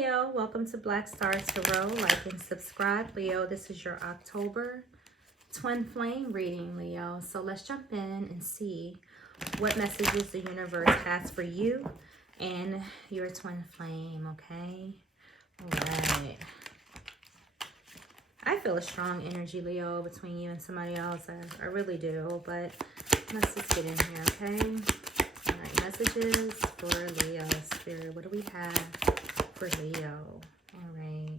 Leo, welcome to Black Star Tarot. Like and subscribe, Leo. This is your October twin flame reading, Leo. So let's jump in and see what messages the universe has for you and your twin flame, okay? All right. I feel a strong energy, Leo, between you and somebody else. I really do, but let's just get in here, okay? All right, messages for Leo, Spirit. What do we have for Leo? All right.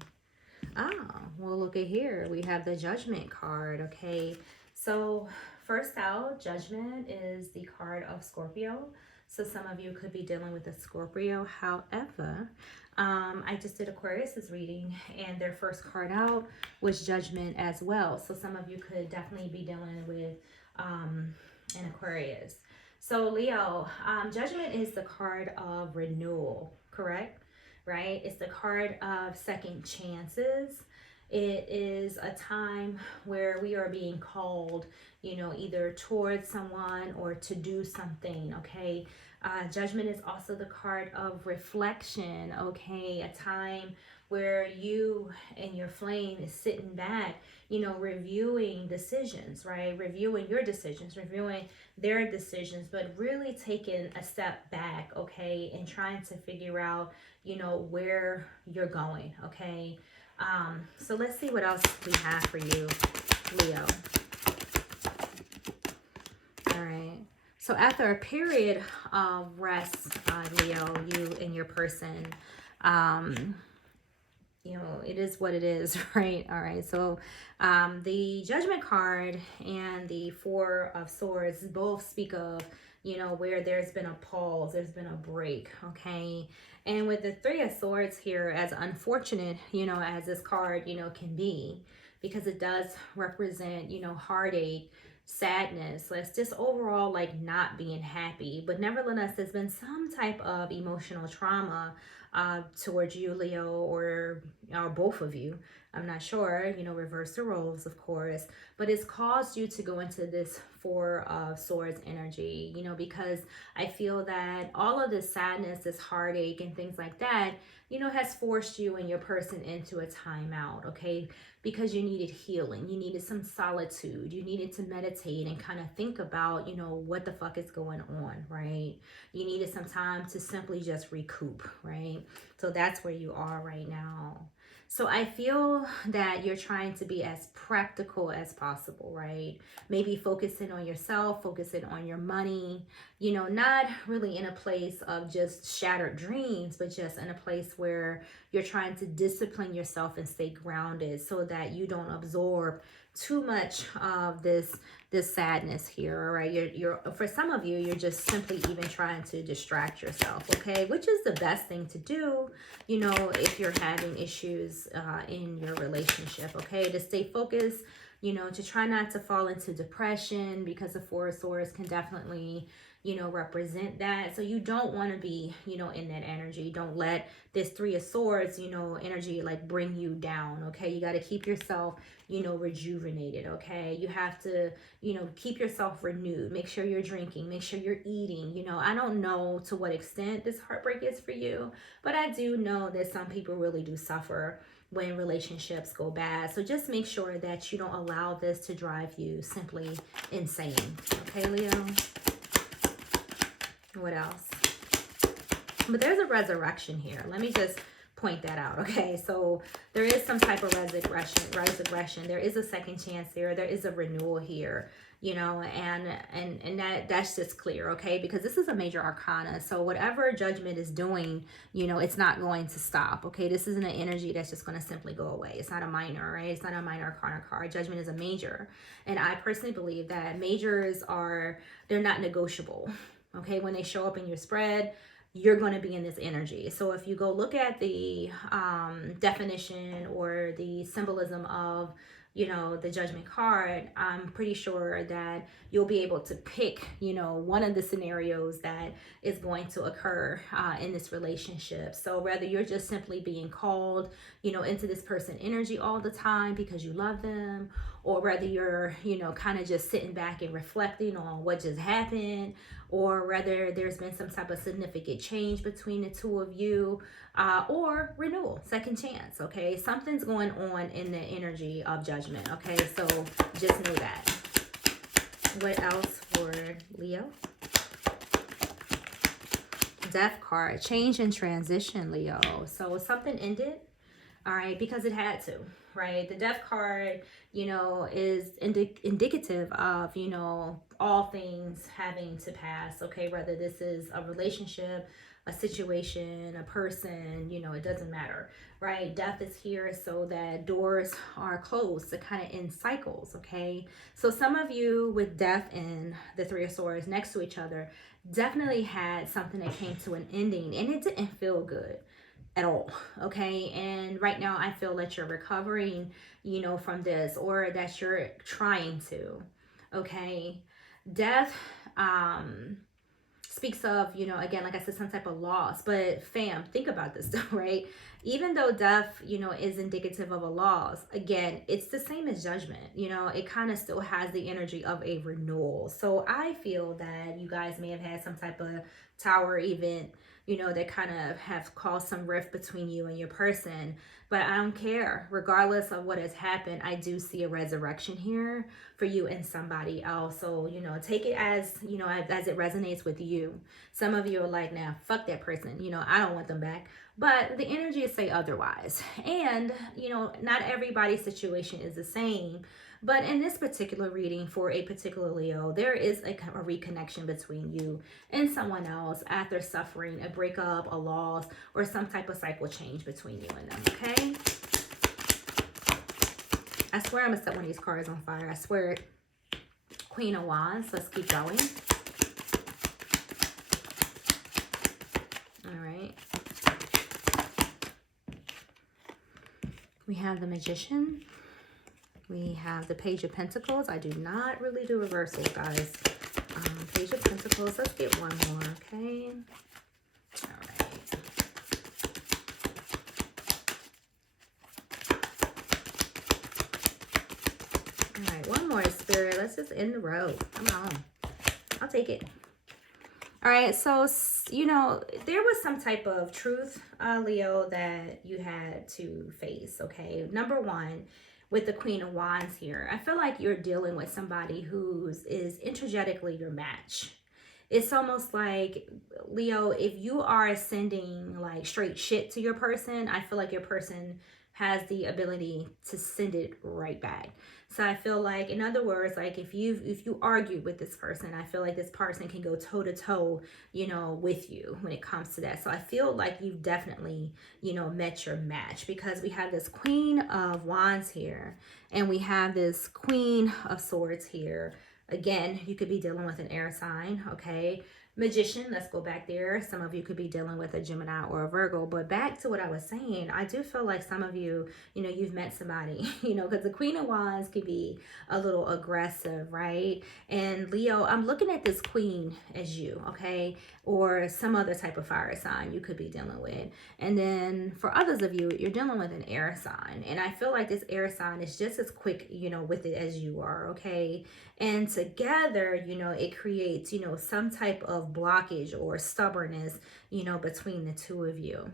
Oh, well, look at here. We have the Judgment card, okay? So first out, Judgment is the card of Scorpio. So some of you could be dealing with a Scorpio. However, I just did Aquarius's reading and their first card out was Judgment as well. So some of you could definitely be dealing with an Aquarius. So Leo, Judgment is the card of renewal, correct? Right? It's the card of second chances. It is a time where we are being called, you know, either towards someone or to do something, okay? Judgment is also the card of reflection, okay? A time where you and your flame is sitting back, you know, reviewing decisions, right? Reviewing your decisions, reviewing their decisions, but really taking a step back, okay? And trying to figure out, you know, where you're going, okay? So let's see what else we have for you, Leo. All right. So after a period of rest, Leo, you and your person, you know, it is what it is, right? All right. So the Judgment card and the Four of Swords both speak of, you know, where there's been a pause, there's been a break, okay? And with the Three of Swords here, as unfortunate, you know, as this card, you know, can be, because it does represent, you know, heartache, sadness, let's just overall like not being happy. But nevertheless, there's been some type of emotional trauma towards you, Leo, or both of you. I'm not sure, you know, reverse the roles, of course, but it's caused you to go into this Four of Swords energy, you know, because I feel that all of this sadness, this heartache and things like that, you know, has forced you and your person into a timeout, okay? Because you needed healing, you needed some solitude, you needed to meditate and kind of think about, you know, what the fuck is going on, right? You needed some time to simply just recoup, right? So that's where you are right now. So I feel that you're trying to be as practical as possible, right? Maybe focusing on yourself, focusing on your money, you know, not really in a place of just shattered dreams, but just in a place where you're trying to discipline yourself and stay grounded so that you don't absorb too much of this sadness here, all right? You're for some of you, you're just simply even trying to distract yourself, okay? Which is the best thing to do, you know, if you're having issues in your relationship, okay? To stay focused, you know, to try not to fall into depression, because the Four of Swords can definitely, you know, represent that. So you don't want to be, you know, in that energy. Don't let this Three of Swords, you know, energy like bring you down, okay? You got to keep yourself, you know, rejuvenated, okay? You have to, you know, keep yourself renewed. Make sure you're drinking, make sure you're eating. You know, I don't know to what extent this heartbreak is for you, but I do know that some people really do suffer when relationships go bad. So just make sure that you don't allow this to drive you simply insane, okay, Leo? What else? But there's a resurrection here. Let me just point that out, okay? So there is some type of resurrection. There is a second chance there. There is a renewal here, you know, and that's just clear, okay? Because this is a major arcana. So whatever Judgment is doing, you know, it's not going to stop, okay? This isn't an energy that's just going to simply go away. It's not a minor, right? It's not a minor arcana card. Judgment is a major. And I personally believe that majors they're not negotiable, okay? When they show up in your spread, you're going to be in this energy. So if you go look at the definition or the symbolism of, you know, the Judgment card, I'm pretty sure that you'll be able to pick, you know, one of the scenarios that is going to occur in this relationship. So whether you're just simply being called, you know, into this person energy all the time because you love them, or whether you're, kind of just sitting back and reflecting on what just happened, or whether there's been some type of significant change between the two of you, or renewal, second chance. Okay, something's going on in the energy of judgment. Okay, so just know that. What else for Leo? Death card, change and transition, Leo. So something ended, all right, because it had to, right? The death card, is indicative of, all things having to pass, okay? Whether this is a relationship, a situation, a person, it doesn't matter, right? Death is here so that doors are closed to kind of end cycles, okay? So some of you with death and the Three of Swords next to each other definitely had something that came to an ending, and it didn't feel good at all, okay? And right now I feel that you're recovering, from this, or that you're trying to, okay? Death speaks of, again, like I said, some type of loss. But fam, think about this though, right? Even though death, is indicative of a loss, again, it's the same as judgment. It kind of still has the energy of a renewal. So I feel that you guys may have had some type of tower event, that kind of have caused some rift between you and your person. But I don't care. Regardless of what has happened, I do see a resurrection here for you and somebody else. So, take it as, as it resonates with you. Some of you are like, nah, fuck that person. I don't want them back. But the energy is say otherwise. And, not everybody's situation is the same. But in this particular reading for a particular Leo, there is a reconnection between you and someone else after suffering a breakup, a loss, or some type of cycle change between you and them, okay? I swear I'm going to set one of these cards on fire. I swear it. Queen of Wands. Let's keep going. All right. We have the Magician. We have the Page of Pentacles. I do not really do reversals, guys. Page of Pentacles. Let's get one more, okay? All right. All right, one more, Spirit. Let's just end the road. Come on. I'll take it. All right, so, there was some type of truth, Leo, that you had to face, okay? Number one, with the Queen of Wands here, I feel like you're dealing with somebody who is energetically your match. It's almost like, Leo, if you are sending like straight shit to your person, I feel like your person has the ability to send it right back. So I feel like, in other words, like if you argue with this person, I feel like this person can go toe to toe, with you when it comes to that. So I feel like you've definitely, met your match, because we have this Queen of Wands here and we have this Queen of Swords here. Again, you could be dealing with an air sign, okay? Magician, let's go back there. Some of you could be dealing with a Gemini or a Virgo. But back to what I was saying, I do feel like some of you, you've met somebody, because the Queen of Wands could be a little aggressive, right? And Leo, I'm looking at this Queen as you, okay? Or some other type of fire sign you could be dealing with. And then for others of you, you're dealing with an air sign. And I feel like this air sign is just as quick, with it as you are, okay? And together, it creates, some type of blockage or stubbornness, between the two of you.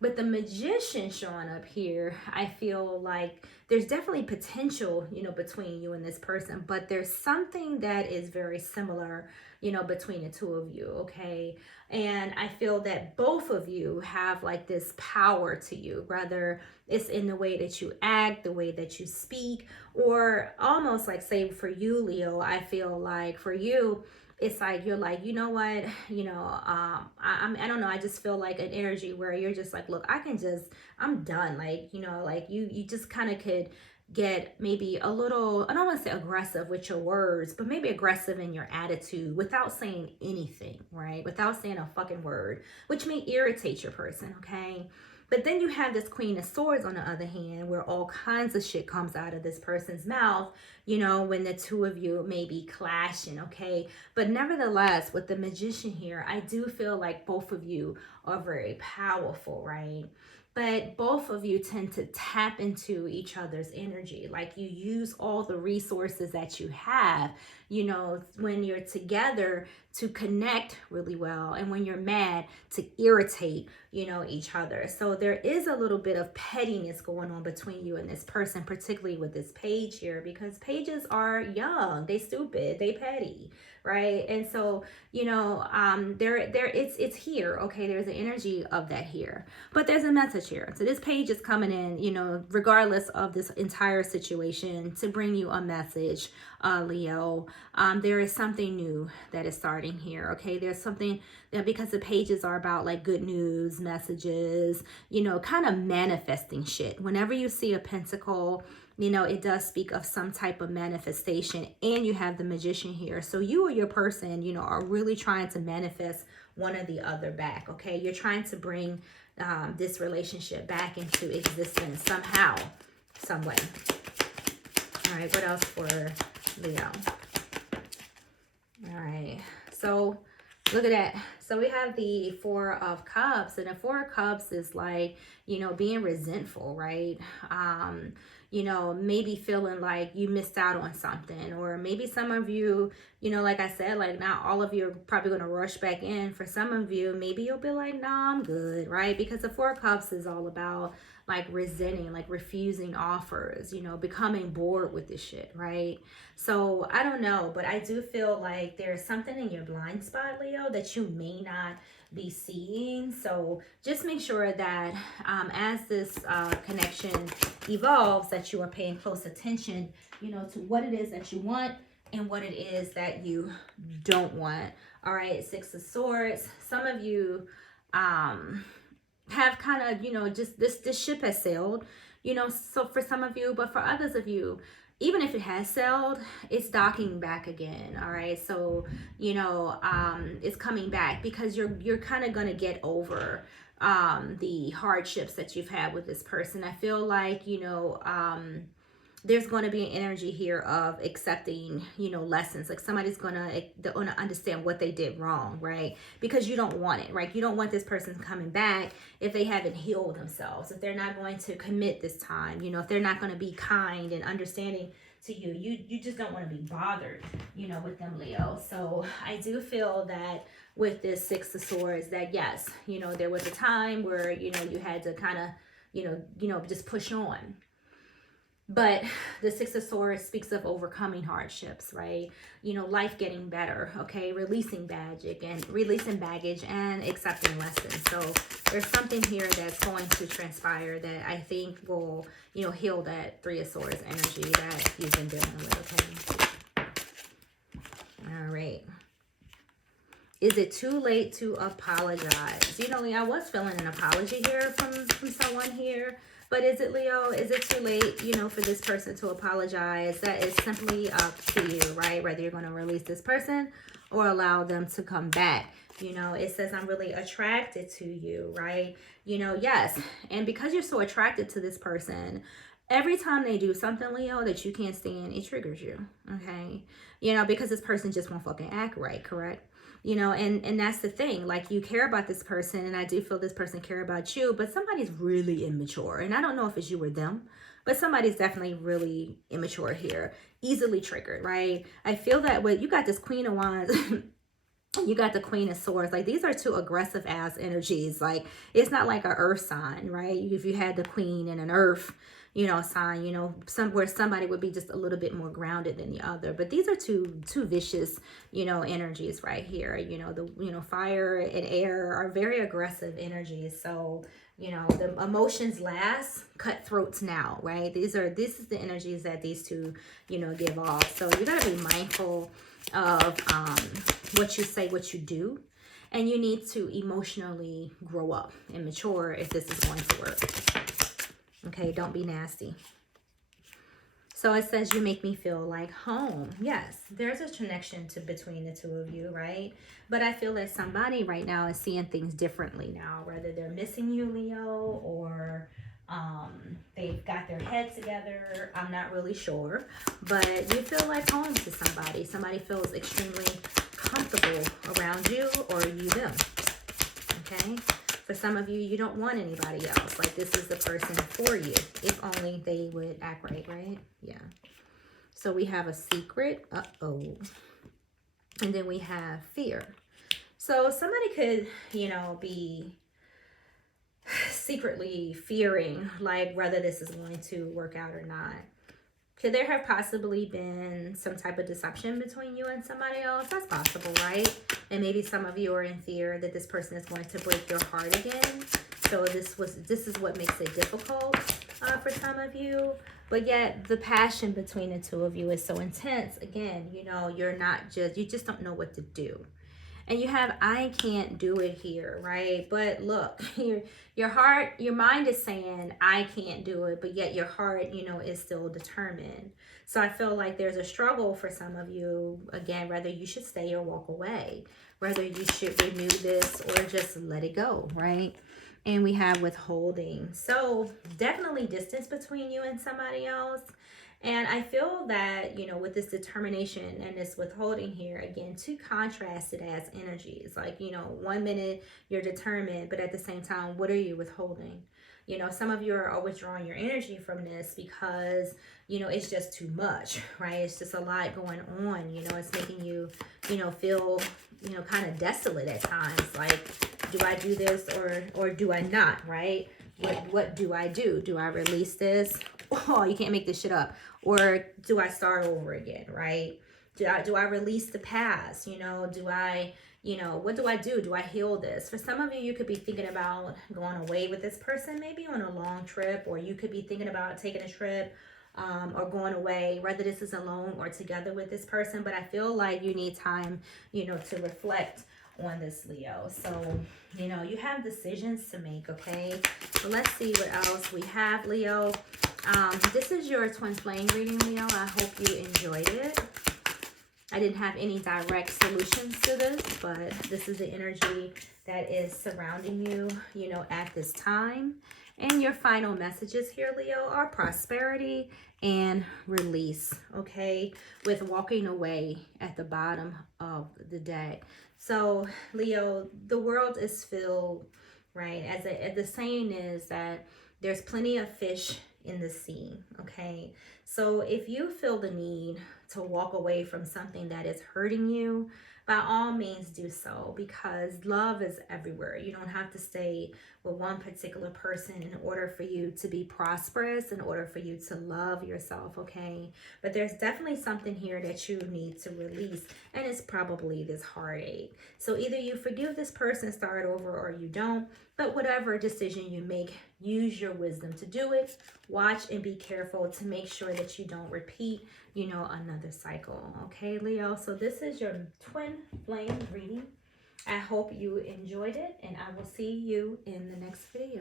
But the Magician showing up here, I feel like there's definitely potential, between you and this person, but there's something that is very similar, between the two of you, okay? And I feel that both of you have like this power to you, whether it's in the way that you act, the way that you speak, or almost like, say for you, Leo, I feel like for you, it's like you're like, you know what, I don't know, I just feel like an energy where you're just like, look, I'm done. Like, like you just kind of could get maybe a little, I don't want to say aggressive with your words, but maybe aggressive in your attitude without saying anything, right? Without saying a fucking word, which may irritate your person, okay? But then you have this Queen of Swords on the other hand, where all kinds of shit comes out of this person's mouth, when the two of you may be clashing, okay? But nevertheless, with the Magician here, I do feel like both of you are very powerful, right? But both of you tend to tap into each other's energy. Like you use all the resources that you have, when you're together to connect really well, and when you're mad to irritate, each other. So there is a little bit of pettiness going on between you and this person, particularly with this page here, because pages are young, they stupid, they petty, right? And so, it's here, okay? There's an energy of that here, but there's a message here. So this page is coming in, regardless of this entire situation, to bring you a message, Leo. There is something new that is starting here, okay? There's something that, because the pages are about like good news, messages, kind of manifesting shit. Whenever you see a pentacle, it does speak of some type of manifestation, and you have the Magician here. So you or your person, are really trying to manifest one or the other back, okay? You're trying to bring this relationship back into existence somehow, some way. All right, what else for Leo? All right, so look at that. So we have the Four of Cups, and the Four of Cups is like, being resentful, right? Maybe feeling like you missed out on something, or maybe some of you, like I said, like not all of you are probably going to rush back in. For some of you, maybe you'll be like, nah, I'm good, right? Because the Four of Cups is all about like resenting, like refusing offers, becoming bored with this shit, right? So I don't know, but I do feel like there's something in your blind spot, Leo, that you may not be seeing. So just make sure that as this connection evolves, that you are paying close attention, to what it is that you want and what it is that you don't want. All right, Six of Swords. Some of you have kind of, just this ship has sailed, so for some of you, but for others of you, even if it has sailed, it's docking back again. All right, so it's coming back, because you're kind of gonna get over the hardships that you've had with this person. I feel like there's going to be an energy here of accepting, lessons. Like somebody's gonna understand what they did wrong, right? Because you don't want it, right? You don't want this person coming back if they haven't healed themselves, if they're not going to commit this time, if they're not going to be kind and understanding to you. You just don't want to be bothered, with them, Leo. So I do feel that with this Six of Swords, that yes, there was a time where, you had to kind of, just push on. But the Six of Swords speaks of overcoming hardships, right? Life getting better, okay? Releasing baggage and accepting lessons. So there's something here that's going to transpire that I think will, heal that Three of Swords energy that you've been dealing with, okay? All right. Is it too late to apologize? I was feeling an apology here from someone here. But is it, Leo? Is it too late, for this person to apologize? That is simply up to you, right? Whether you're going to release this person or allow them to come back. It says, I'm really attracted to you, right? Yes. And because you're so attracted to this person, every time they do something, Leo, that you can't stand, it triggers you, okay? Because this person just won't fucking act right, correct? And that's the thing, like you care about this person, and I do feel this person care about you, but somebody's really immature, and I don't know if it's you or them, but somebody's definitely really immature here, easily triggered, right? I feel that you got this Queen of Wands, you got the Queen of Swords, like these are two aggressive ass energies. Like it's not like an earth sign, right? If you had the Queen and an earth sign, somewhere somebody would be just a little bit more grounded than the other. But these are two vicious, energies right here. The fire and air are very aggressive energies. So, the emotions last, cutthroats now, right? This is the energies that these two, give off. So you gotta be mindful of what you say, what you do. And you need to emotionally grow up and mature if this is going to work. Okay, don't be nasty. So it says you make me feel like home. Yes, there's a connection between the two of you, right? But I feel that somebody right now is seeing things differently now. Whether they're missing you, Leo, or They've got their head together. I'm not really sure, but you feel like home to somebody. Somebody feels extremely comfortable around you, or you them. Okay? For some of you, you don't want anybody else. Like, this is the person for you. If only they would act right? Yeah. So we have a secret. Uh-oh. And then we have fear. So somebody could, be secretly fearing, like, whether this is going to work out or not. Could there have possibly been some type of deception between you and somebody else? That's possible, right? And maybe some of you are in fear that this person is going to break your heart again. So this is what makes it difficult for some of you. But yet the passion between the two of you is so intense. Again, you just don't know what to do. And you have, I can't do it here, right? But look, your heart, your mind is saying, I can't do it, but yet your heart, is still determined. So I feel like there's a struggle for some of you, again, whether you should stay or walk away, whether you should renew this or just let it go, right? And we have withholding. So definitely distance between you and somebody else. And I feel that, with this determination and this withholding here, again, two contrasted as energies. Like, 1 minute you're determined, but at the same time, what are you withholding? Some of you are withdrawing your energy from this because, it's just too much, right? It's just a lot going on. It's making you, feel, kind of desolate at times. Like, do I do this or do I not, right? What do I do? Do I release this? Oh, you can't make this shit up. Or do I start over again, right? Do I release the past? Do I, what do I do? Do I heal this? For some of you, you could be thinking about going away with this person, maybe on a long trip, or you could be thinking about taking a trip or going away, whether this is alone or together with this person. But I feel like you need time, to reflect on this, Leo. So, you have decisions to make, okay? So let's see what else we have, Leo. This is your twin flame reading, Leo. I hope you enjoyed it. I didn't have any direct solutions to this, but this is the energy that is surrounding you, at this time. And your final messages here, Leo, are prosperity and release, okay? With walking away at the bottom of the deck. So, Leo, the world is filled, right? As the saying is that there's plenty of fish in the sea, okay? So if you feel the need to walk away from something that is hurting you, by all means do so, because love is everywhere. You don't have to stay with one particular person in order for you to be prosperous, in order for you to love yourself, okay? But there's definitely something here that you need to release, and it's probably this heartache. So either you forgive this person, start over, or you don't. But whatever decision you make, use your wisdom to do it. Watch and be careful to make sure that you don't repeat, another cycle. Okay, Leo? So this is your twin flame reading. I hope you enjoyed it, and I will see you in the next video.